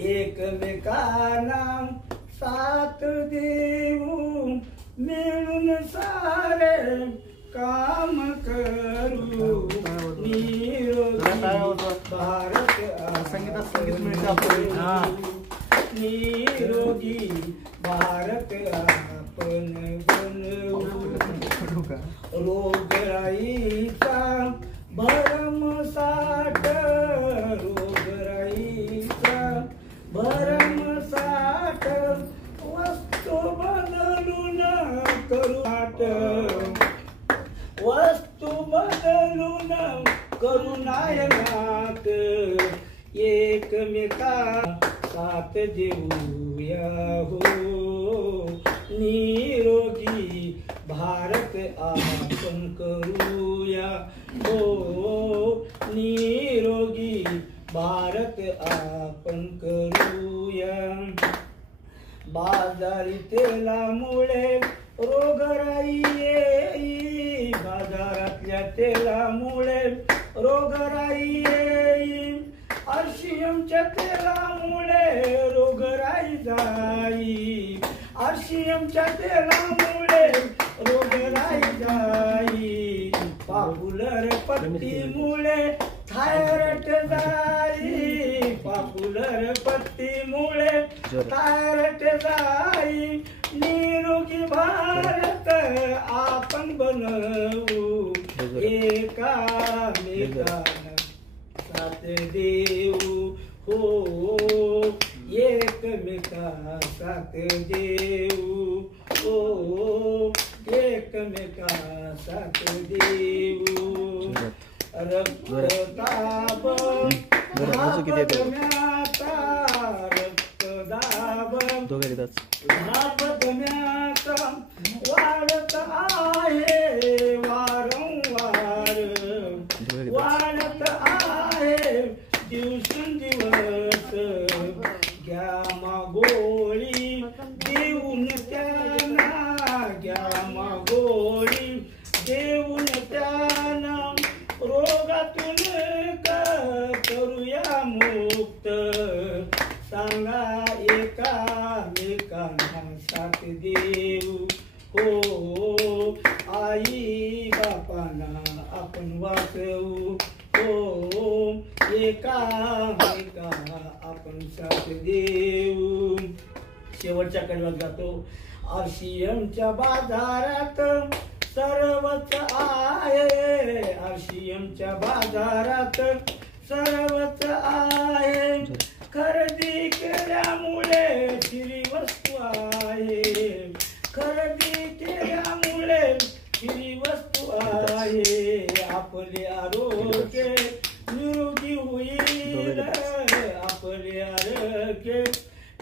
एकमेकांना साथ देऊ मिळून सारे काम करू निरोगी भारत निरोगी भारत आपण बनवू रोगराईचा भरमसाठ रोगराईचा भरमसाठ वस्तू बदलून करू वस्तू बदलून करू नायनात एकमेका साथ देऊया हो निरोगी भारत आपण करूया हो निरोगी भारत आपण करूया बाजारी तेलामुळे रोगराई येई बाजारातल्या तेलामुळे रोगराई येई आरसीएमच्या तेलामुळे रोगराई जाई आरसीएमच्या तेलामुळे रोगराई जाई पॉप्युलर पत्तीमुळे थायरॉइड जाई पॉप्युलर पत्तीमुळे थायरॉइड जाई निरोगी भारत आपण बनवू एकामेकांना साथ देऊ हो एकमेका साथ देऊ हो एकमेका साथ देऊ रक्तदाब धापदम्याचा रक्तदाब धापदम्याचा वाढत आहे वारंवार वाढत आहे दिवसेंदिवस घ्या मागोळी देऊन त्यांना घ्या मागोळी देऊन त्यांना रोगातून करूया मुक्त सांगा एकामेकांना साथ देऊ हो आई बापांना आपण वाचवू हो एकामेका आपण साथ देऊ शेवटच्या कडव्यात जातो आरसीएमच्या बाजारात सर्वच आहे आरसीएमच्या बाजारात सर्वच आहे खरेदी केल्यामुळे श्री वस्तू आहे खरेदी केल्यामुळे श्री वस्तू आहे आपले आरोग्य निरोगी होईल आपले आरोग्य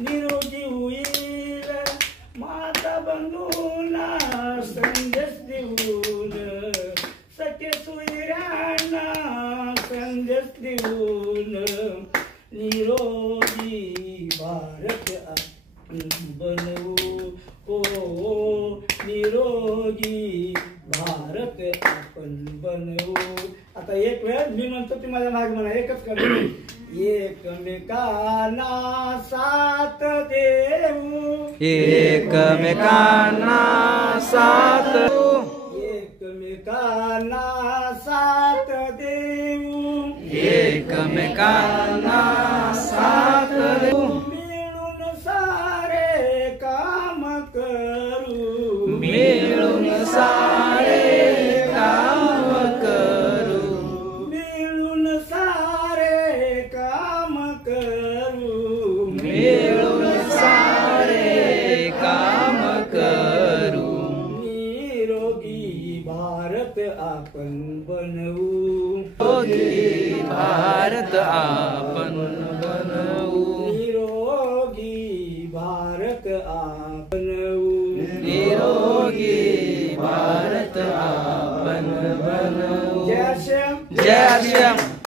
निरोगी होईल माता बंधूंना संदेश देऊन सखे सुरांना संदेश देऊन निरोगी भारत बनवू हो निरोगी भारत आपण बनवू आता एक वेळ मी म्हणतो ती माझ्या मागे म्हणा एकच कर एकमेकांना साथ देऊ एकमेकांना साथ एकमेकांना साथ देऊ एकमेकांना साथ देऊ मिळून सारे काम करू मिळून सारे काम करू मिळून सारे काम करू मिळून सारे काम करू निरोगी भारत आपण बनवू निरोगी भारत आपण बनवू निरोगी भारत आपण बनवू निरोगी भारत आपण बनवू जय श्याम जय श्याम